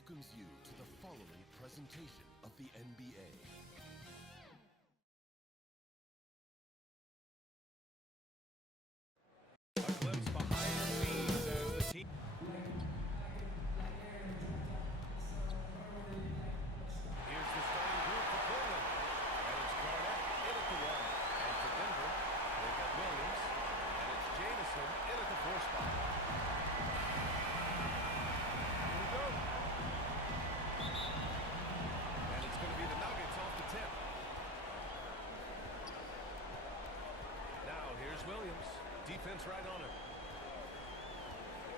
welcomes you to the following presentation of the NBA. A glimpse behind the scenes as the team. Here's the starting group for Portland. And it's Garnett in at the 1. And for Denver, they've got Williams. And it's Jamison in at the 4 spot. Here we go. And it's going to be the Nuggets off the tip. Now here's Williams. Defense right on him.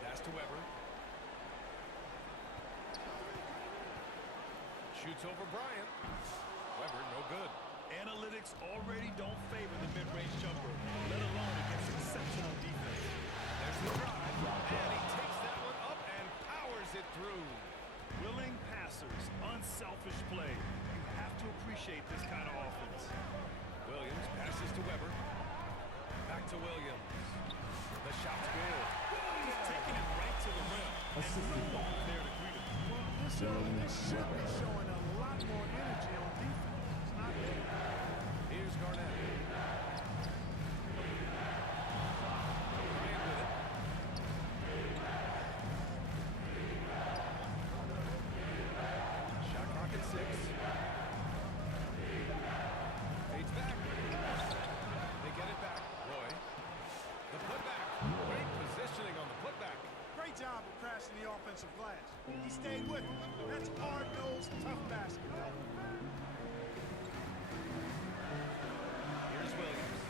Pass to Weber. Shoots over Bryant. Weber, no good. Analytics already don't favor the mid-range jumper, let alone against exceptional defense. There's the drive, and he takes that one up and powers it through. Willing passers, unselfish play. You have to appreciate this kind of offense. Williams passes to Weber. Back to Williams. The shot's good. Just taking it right to the rim. And no one was there to greet him. Well, this should be showing a lot more energy on defense. It's not there. Here's Garnett. Bryant with it. Shot clock at 6. Fades back. They get it back. Roy. The putback. Great positioning on the putback. Great job of crashing the offensive glass. He stayed with him. That's hard-nosed, tough basketball. Here's Williams.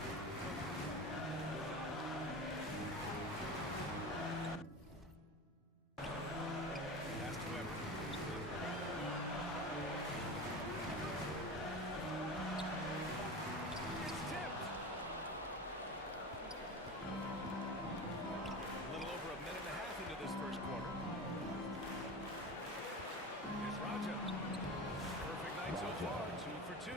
Pass to Weber. It's tipped. A little over a minute and a half into this first quarter. Here's Raja. Perfect night so far. 2 for 2.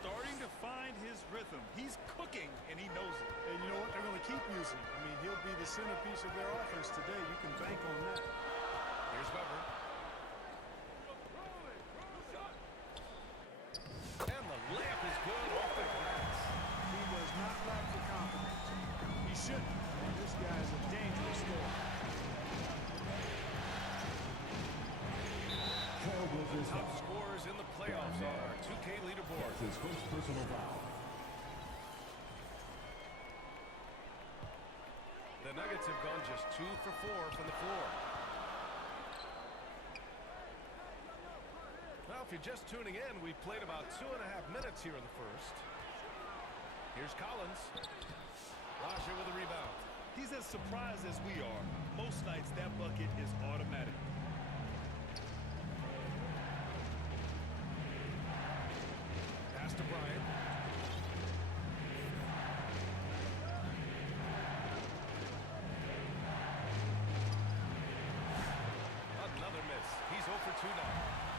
Starting to find his rhythm. He's cooking, and he knows it. And you know what? They're going to keep using him. I mean, he'll be the centerpiece of their offense today. You can bank on that. Here's Weber. And the layup is good off the glass. He does not lack the confidence. He shouldn't. This guy is a dangerous scorer. The top scorers in the playoffs on our 2K leaderboard. His first personal foul. The Nuggets have gone just 2 for 4 from the floor. Now, if you're just tuning in, we've played about 2.5 minutes here in the first. Here's Collins. Raja with a rebound. He's as surprised as we are. Most nights, that bucket is automatic. Pass to Bryant. Another miss. He's 0 for 2 now.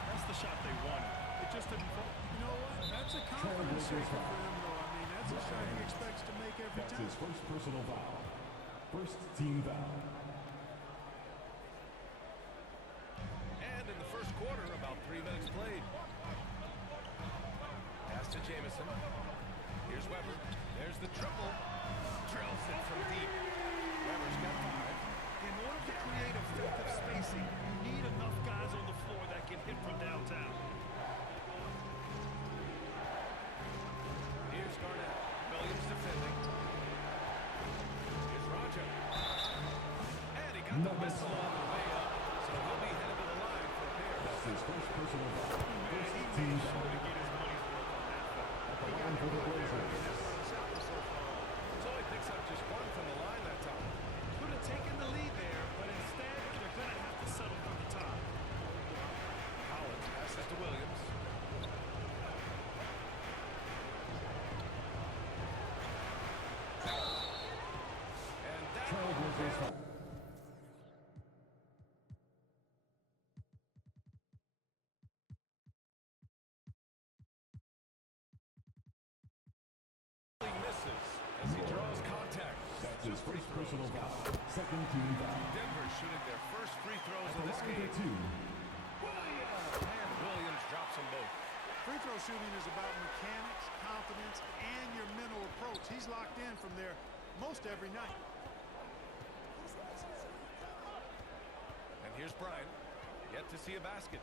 That's the shot they wanted. It just didn't fall. You know what? That's a confidence shaker for him, though. I mean, that's a shot he expects to make every That's time. his first personal foul. First team foul. And in the first quarter, about 3 minutes played. Pass to Jamison. Here's Weber. There's the triple. Drills it from deep. Weber's got 5. In order to create effective spacing, you need enough guys on the floor that can hit from downtown. Here's Garnett. Williams defending. Here's Raja. And he got the whistle on the way up. So he'll be headed to the line for a pair. That's his first personal foul. First He team made sure foul. to get his money's worth on that foul. At the line for the Blazers. So he picks up just 1 from the line that time. Could have taken the lead there, but instead, they're going to have to settle for the top. Collins passes to Williams. And that Trailblazers foul. misses as he draws contact. That's his first personal foul. Second team foul. Denver shooting their first free throws At of the this line game. for 2. throw shooting is about mechanics, confidence, and your mental approach. He's locked in from there most every night. And here's Bryant. Yet to see a basket.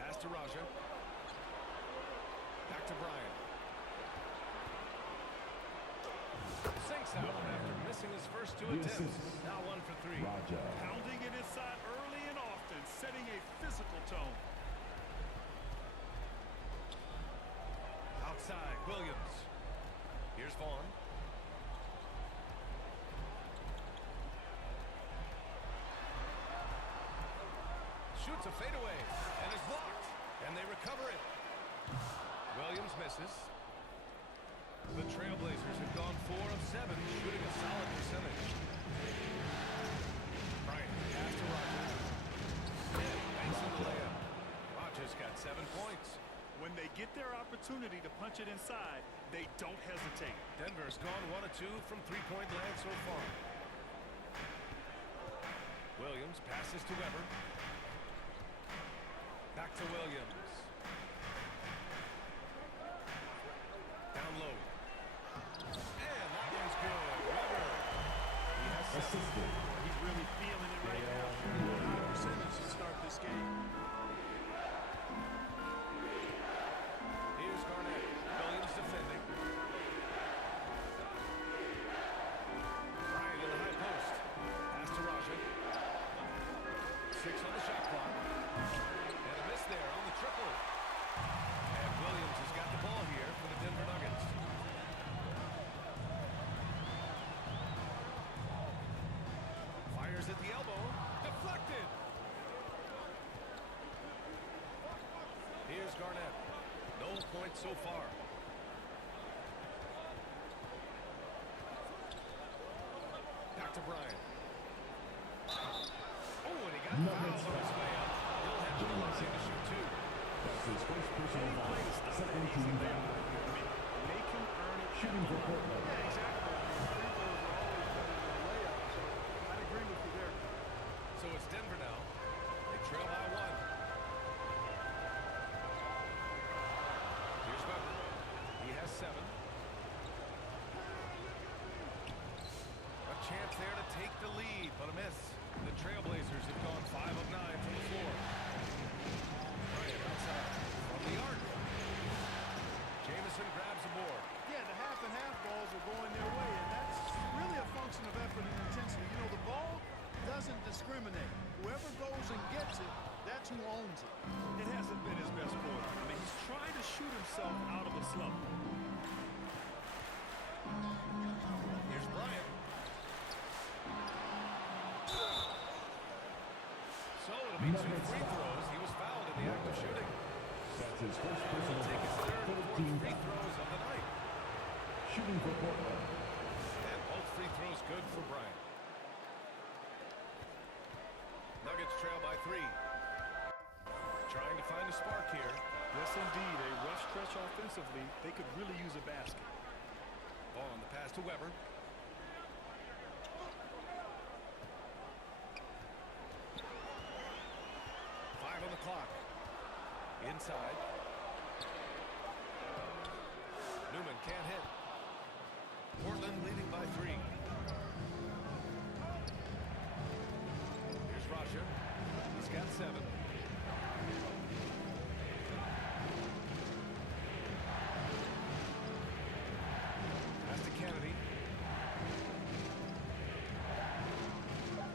Pass to Raja. Back to Bryant. Sinks out after missing his first two attempts. Now 1 for 3. Raja. Pounding it inside early and often, setting a physical tone. Outside, Williams. Here's Vaughn. Shoots a fadeaway and is blocked. And they recover it. Williams misses. The Trailblazers have gone 4 of 7, shooting a solid percentage. Bryant, pass to Roger. Smith makes the layup. Rogers got 7 points. When they get their opportunity to punch it inside, they don't hesitate. Denver's gone 1 of 2 from three-point land so far. Williams passes to Weber. Back to Williams. Down low. And that one's good. Weber. He has 7. Assisted. He's really feeling it right now. High percentage to start this game. Here's Garnett. Williams defending. Bryant in the high post. Pass to Raja. 6 on the shot clock. And a miss there on the triple. And Williams has got the ball here for the Denver Nuggets. Fires at the elbow. Deflected. Here's Garnett. No points so far. Back to Bryant. Oh, and he got fouled on his way up. He'll have to line to shoot 2. That's his first personal foul. Second team foul. Make him earn it. Shooting for Portland. Yeah, exactly. Free throws are always better than a layup, so I'd agree with you there. So it's Denver now. They trail by 1. Here's Weber. He has 7. A chance there to take the lead, but a miss. The Trailblazers have gone 5 of 9 from the floor. Bryant outside from the arc. Jamison grabs the board. Yeah, the half-and-half balls are going their way, and that's really a function of effort and intensity. You know, the ball doesn't discriminate. Whoever goes and gets it, that's who owns it. It hasn't been his best quarter. I mean, he's trying to shoot himself out of a slump. Here's Bryant. So it'll be 2 free throws. He was fouled in the act of shooting. That's his first He'll personal take his foul. 3rd and 4th 13 free foul. throws of the night. Shooting for Portland. And both free throws good for Bryant. Nuggets trail by 3. Trying to find a spark here. Yes, indeed. A rough stretch offensively. They could really use a basket. Ball on the pass to Weber. Five on the clock. Inside. Newman can't hit. Portland leading by 3. Here's Raja. He's got 7. Pass to Kennedy.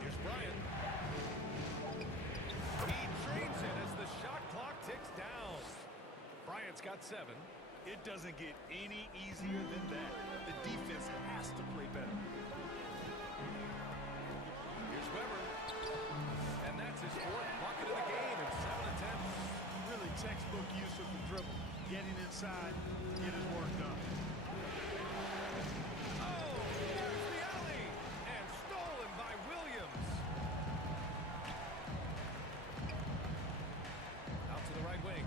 Here's Bryant. He trains it as the shot clock ticks down. Bryant's got 7. It doesn't get any easier than that. The defense has to play better. Here's Weber. And that's his 4th bucket of the game in 7 attempts. Really textbook use of the dribble. Getting inside, get his work done. Oh, there's the alley. And stolen by Williams. Out to the right wing.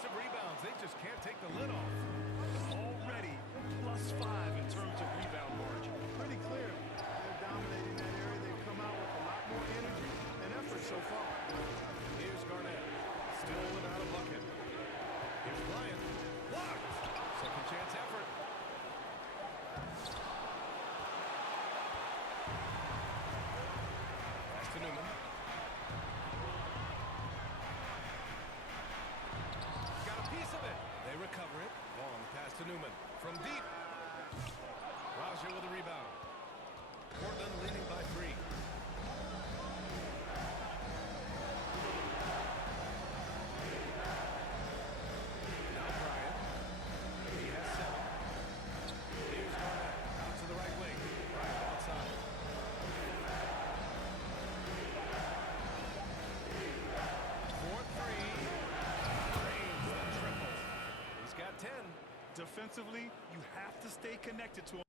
Offensive rebounds. They just can't take the lid off. Already +5 in terms of rebound margin. Pretty clear. They're dominating that area. They've come out with a lot more energy and effort so far. Here's Garnett. Still without a bucket. Here's Bryant. Blocked. Second chance effort. Pass to Newman. Got a piece of it. They recover it. Long pass to Newman. From deep. Raja with a rebound. Portland leading by 3. Now Bryant. He has 7. Here's Garnett. Out to the right wing. Bryant outside. For 3. Drains the triple. He's got 10. Defensively, you have to stay connected to him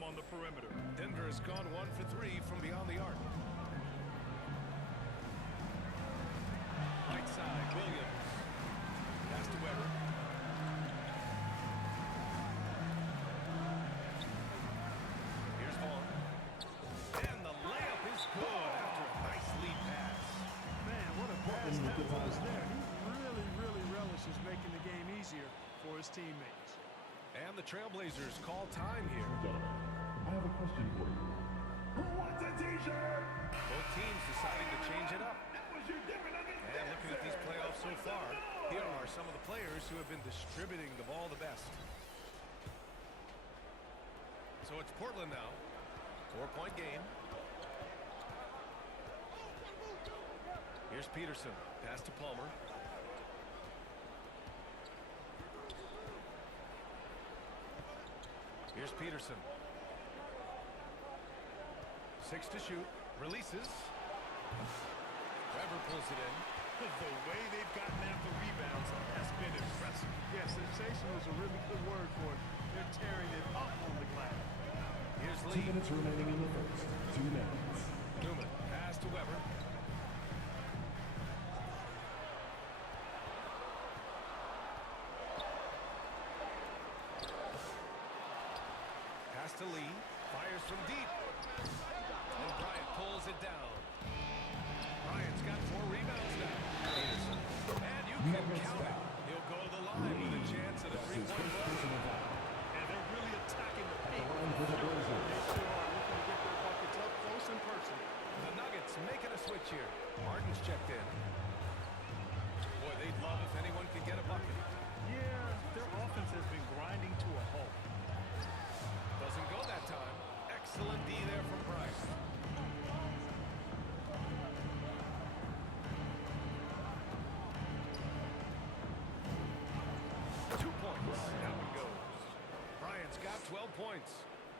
on the perimeter. Denver has gone 1 for 3 from beyond the arc. Right side, Williams. Pass to Weber. Here's Vaughn. And the layup is good after a nice lead pass. Man, what a pass that was there. He really relishes making the game easier for his teammates. And the Trailblazers call time here. Gentlemen, I have a question for you. Who wants a t-shirt? Both teams deciding to change it up. And looking at these playoffs so far, here are some of the players who have been distributing the ball the best. So it's Portland now. 4-point game. Here's Peterson. Pass to Palmer. Here's Peterson. 6 to shoot. Releases. Weber pulls it in. The way they've gotten after rebounds has been impressive. Yeah, sensational is a really good word for it. They're tearing it up on the glass. Here's 2 Lee. minutes remaining in the first. 2 minutes. Newman. Pass to Weber. Pass to Lee. Fires from deep. And Bryant pulls it down. Bryant's got 4 rebounds now. Peterson. And you can count it. He'll go to the line with a chance at a That's his 3-point first run. personal foul. And they're really attacking the paint. Line for the Blazers. They sure are looking to get their buckets up close and personal. The Nuggets making a switch here. Harden's checked in. Boy, they'd love if anyone could get a bucket. Yeah, their offense has been grinding to a halt. Doesn't go that time. Excellent D there from Price. Two points. Now it goes. Bryant's got 12 points.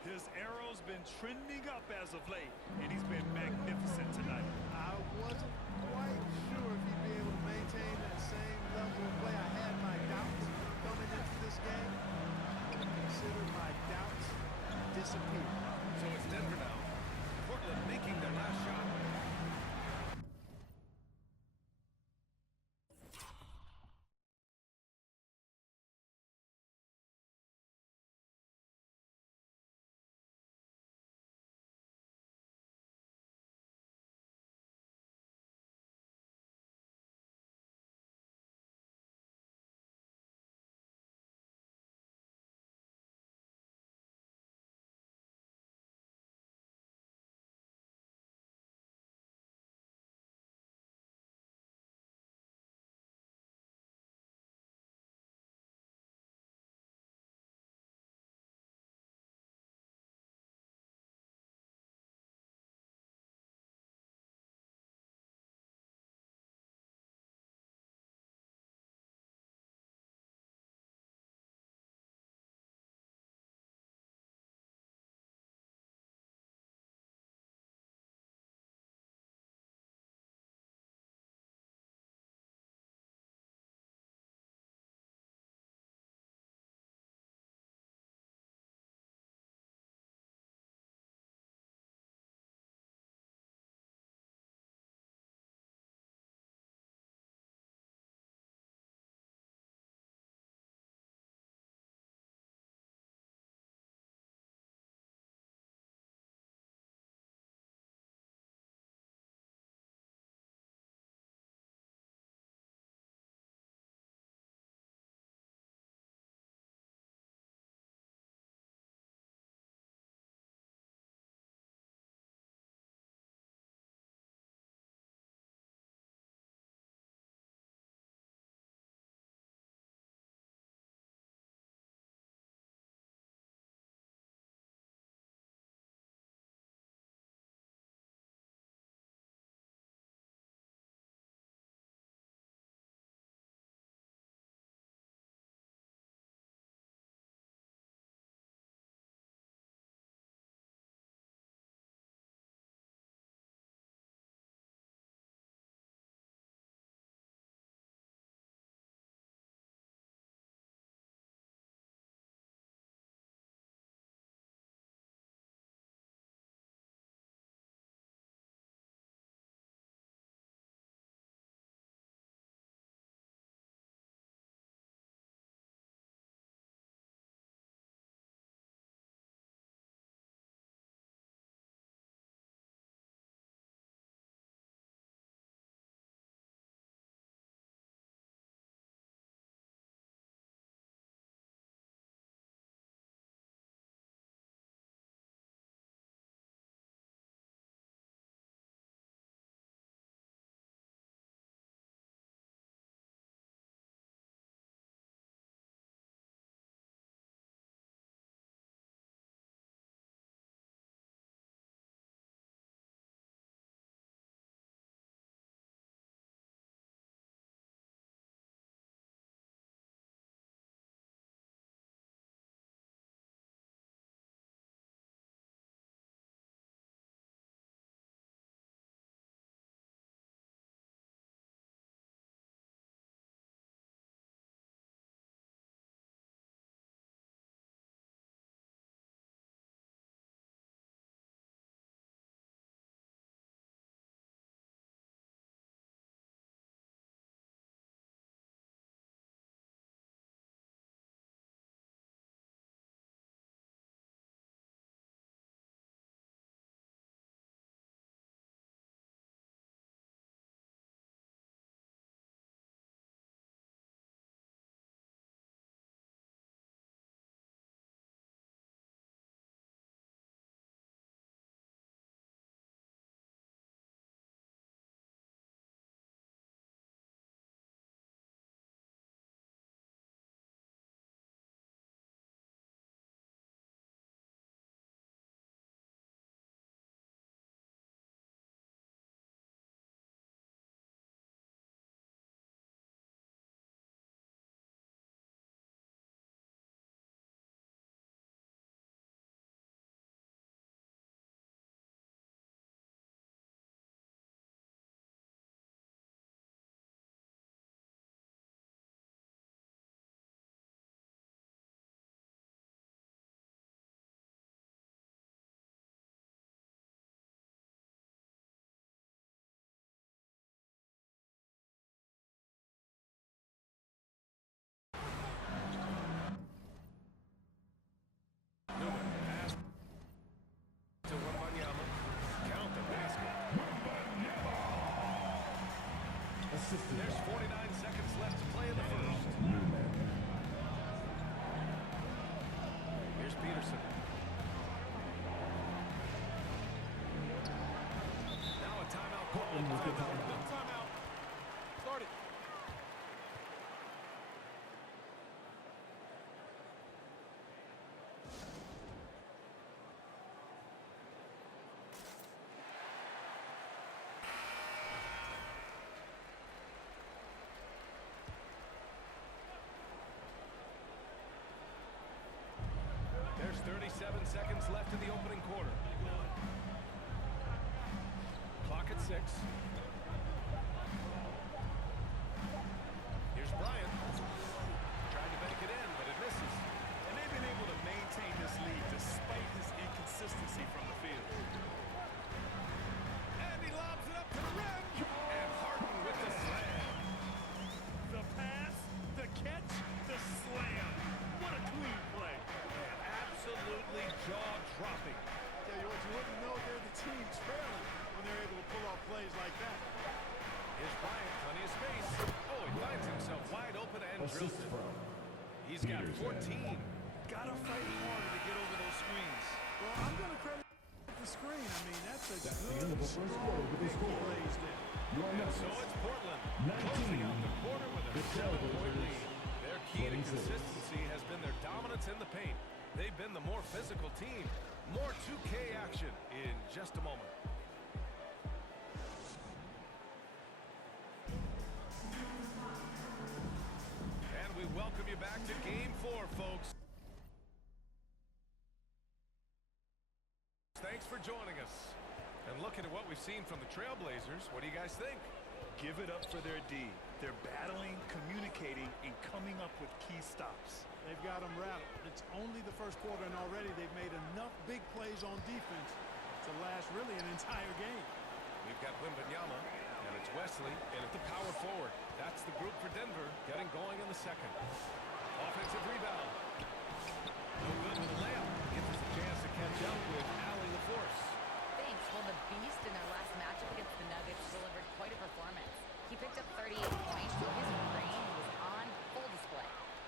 His arrow's been trending up as of late, and he's been magnificent tonight. I wasn't quite sure if he'd be able to maintain that same level of play. I had my doubts coming into this game. Consider my doubts disappear. So it's Denver now. Portland making their last shot. Assistant There's foul. 49 seconds left to play in the first. Newman. Here's Peterson. Now a timeout call. Portland with the timeout. Timeout. Start it. There's 37 seconds left in the opening quarter. Clock at 6. Here's Bryant. Trying to make it in, but it misses. And they've been able to maintain this lead despite his inconsistency from the field. And he lobs it up to the rim. And Harden with the slam. The pass, the catch, the slam. What a clean play. Absolutely jaw-dropping. Tell you what, you wouldn't know they're the team trailing when they're able to pull off plays like that. Here's Bryant, plenty of space. Oh, he finds himself wide open and drills Assist it. from He's got 14. Gotta fight harder to get over those screens. Well, I'm going to credit the screen. I mean, that's a That's the good, end of the first strong, quarter with the big score. plays there. your And numbers. so it's Portland 19. closing out the quarter with a The 7-point Trailblazers, lead. Their key to 26. consistency has been their dominance in the paint. They've been the more physical team. More 2K action in just a moment. And we welcome you back to Game 4, folks. Thanks for joining us. And looking at what we've seen from the Trailblazers, what do you guys think? Give it up for their D. They're battling, communicating, and coming up with key stops. They've got them rattled. It's only the first quarter, and already they've made enough big plays on defense to last really an entire game. We've got Wembanyama, and it's Wesley, and at the power forward. That's the group for Denver, getting going in the second. Offensive rebound. No good with a layup. Gives us a chance to catch up with Allie LaForce. Thanks. Well, the Beast in their last matchup against the Nuggets delivered quite a performance. He picked up 38 points, so his range was on full display.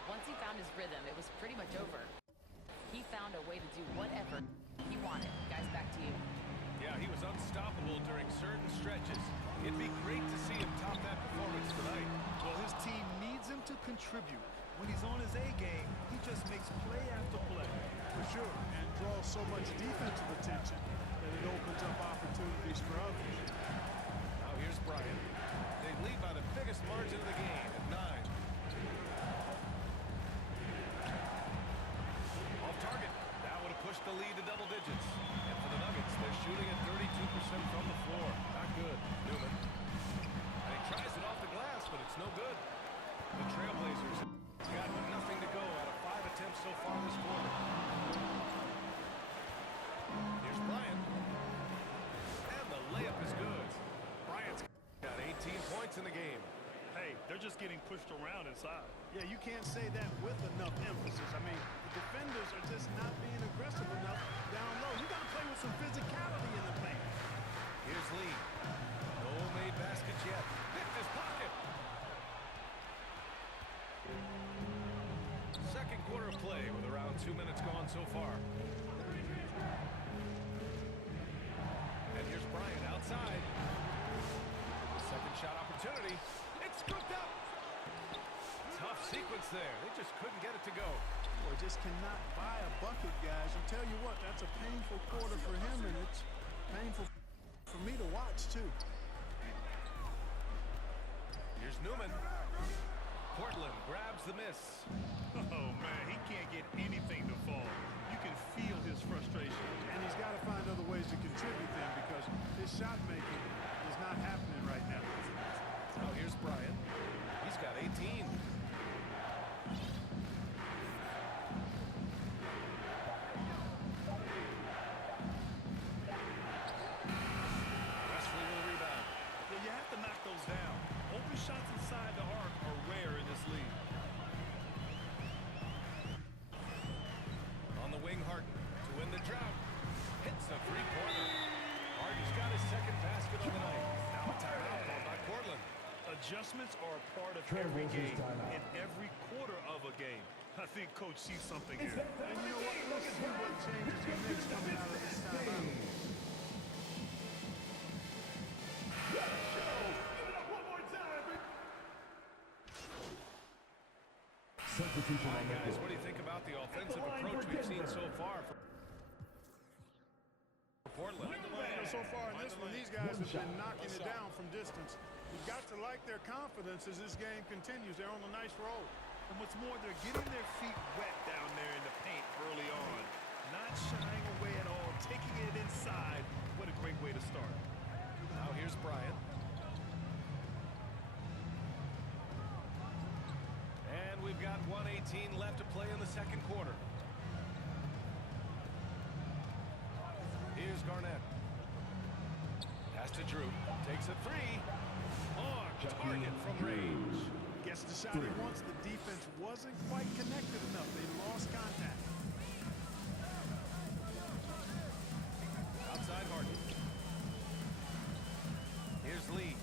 Once he found his rhythm, it was pretty much over. He found a way to do whatever he wanted. Guys, back to you. Yeah, he was unstoppable during certain stretches. It'd be great to see him top that performance tonight. Well, his team needs him to contribute. When he's on his A game, he just makes play after play. For sure, and draws so much defensive attention that it opens up opportunities for others. Now here's Bryant. They lead by the biggest margin of the game at 9. Off target. That would have pushed the lead to double digits. And for the Nuggets, they're shooting at 32% from the floor. Not good. Newman. And he tries it off the glass, but it's no good. The Trailblazers have got nothing to go out of 5 attempts so far this quarter. Here's Bryant. And the layup is good. Bryant's got 18 points in the game. Hey, they're just getting pushed around inside. Yeah, you can't say that with enough emphasis. I mean, the defenders are just not being aggressive enough down low. You got to play with some physicality in the paint. Here's Lee. No made baskets yet. Picked his pocket. Second quarter of play with around 2 minutes gone so far. And here's Bryant outside. Second shot opportunity. It's scooped up. Tough sequence there. They just couldn't get it to go. Boy, just cannot buy a bucket, guys. I tell you what, that's a painful quarter for him, and it's painful for me to watch, too. Here's Newman. Portland grabs the miss. Oh, man, he can't get anything to fall. You can feel his frustration. And he's got to find other ways to contribute then, because his shot making is not happening right now. Now here's Bryant. He's got 18. Wesley will rebound. Yeah, you have to knock those down. Open shots inside the arc are rare in this league. On the wing, Harden. To Adjustments are a part of every Trailblazers game timeout. and every quarter of a game. I think Coach sees something And here. you know what? Let's see what changes he makes coming out of this timeout. Substitution All on right, the guys, field. what do you think about the offensive approach we've seen so far from Portland? So far in this one, these guys have been knocking it down from distance. You've got to like their confidence as this game continues. They're on a nice roll. And what's more, they're getting their feet wet down there in the paint early on. Not shying away at all, taking it inside. What a great way to start. Now here's Bryant. And we've got 1:18 left to play in the second quarter. Here's Garnett. Pass to Drew. Takes a three. On target from range. Gets the shot he wants. The defense wasn't quite connected enough. They lost contact. Outside Harden. Here's Lee.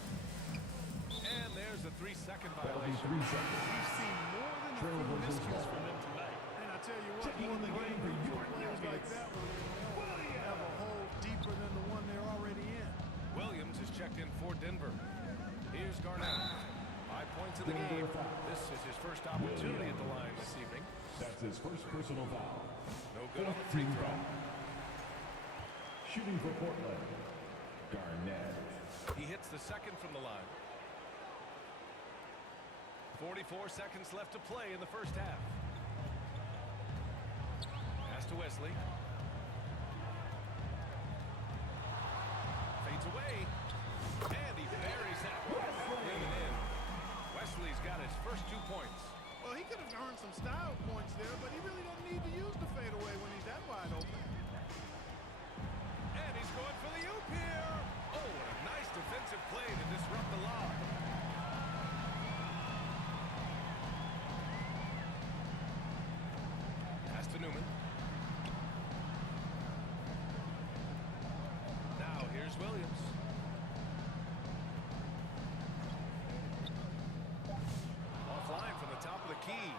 And there's a 3-second That'll be violation. 3 seconds. We've seen more than a few Trailblazers miscues ball. from them tonight. And I tell you what, Checking more the than game for your plays like Nuggets. that will have a hole deeper than the one they're already in. Williams is checked in for Denver. Here's Garnett. 5 points in the game. This is his first opportunity at the line this evening. That's his first personal foul. No good on the free Team throw. foul. Shooting for Portland, Garnett. He hits the second from the line. 44 seconds left to play in the first half. Pass to Wesley. Fades away. And he buries that one. In and in. Wesley's got his first 2 points. Well, he could have earned some style points there, but he really doesn't need to use the fadeaway when he's that wide open. And he's going for the oop here. Oh, what a nice defensive play to disrupt the lob. Pass to Newman. Now here's Williams. Offline from the top of the key.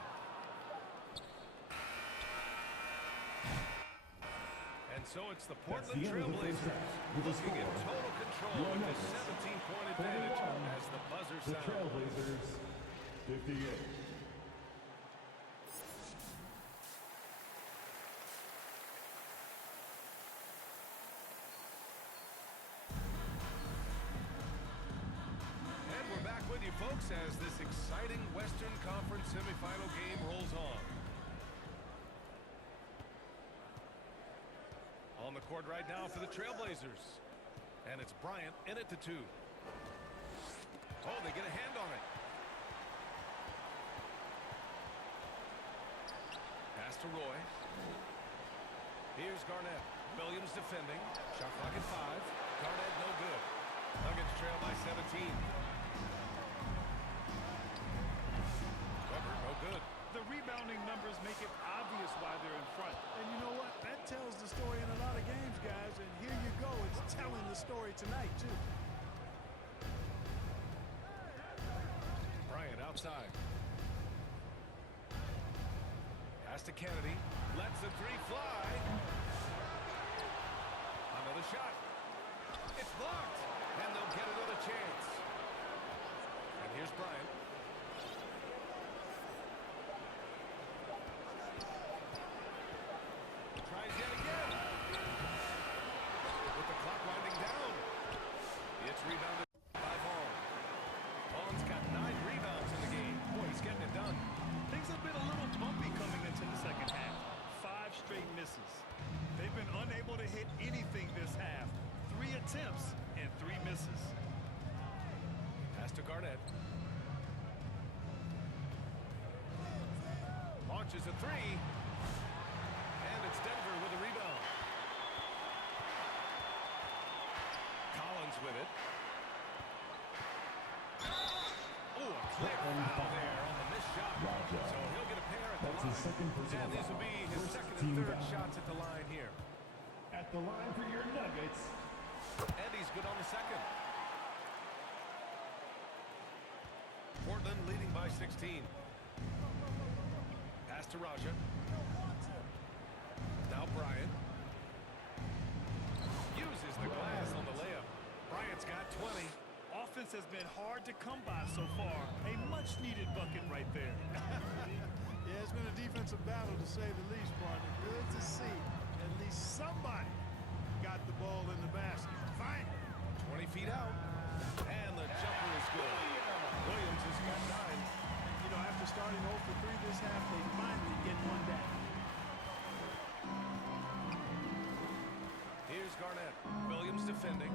And so it's the Portland the end of the first Trailblazers half with a looking in score. total control Your with Nuggets, this 17-point advantage 41. as the buzzer The sounds. Trailblazers, 58. And we're back with you, folks, as this exciting Western Conference semifinal game rolls on. On the court right now for the Trailblazers. And it's Bryant in it to 2. Oh, they get a hand on it. Pass to Roy. Here's Garnett. Williams defending. Shot clock at 5. Garnett no good. Nuggets trail by 17. Weber no good. The rebounding numbers make it obvious why they're in front. And you know what? That tells the story in a lot of games, guys. And here you go. It's telling the story tonight, too. Bryant outside. Pass to Kennedy. Lets the 3 fly. Another shot. It's blocked. And they'll get another chance. And here's Bryant. Tries yet again. With the clock winding down. It's rebounded by Vaughn. Vaughn's got 9 rebounds in the game. Boy, he's getting it done. Things have been a little bumpy coming into the second half. 5 straight misses. They've been unable to hit anything this half. 3 attempts and 3 misses. Pass to Garnett. Launches a 3. And it's Denver with a rebound. Collins with it. Oh, a clear foul there on the missed shot. Raja. So he'll get a pair at the That's his line. second personal And these will foul. be his First second team and third foul. shots at the line here. At the line for your Nuggets, And he's good on the second. Portland leading by 16. Pass to Raja. Now Bryant. Uses the glass on the layup. Bryant's got 20. Offense has been hard to come by so far. A much-needed bucket right there. Yeah, it's been a defensive battle to say the least, partner. Good to see at least somebody got the ball in the basket. Fine. 20 feet out. And the jumper is good. Williams has got 9. You know, after starting 0 for 3 this half, they finally get one down. Here's Garnett. Williams defending.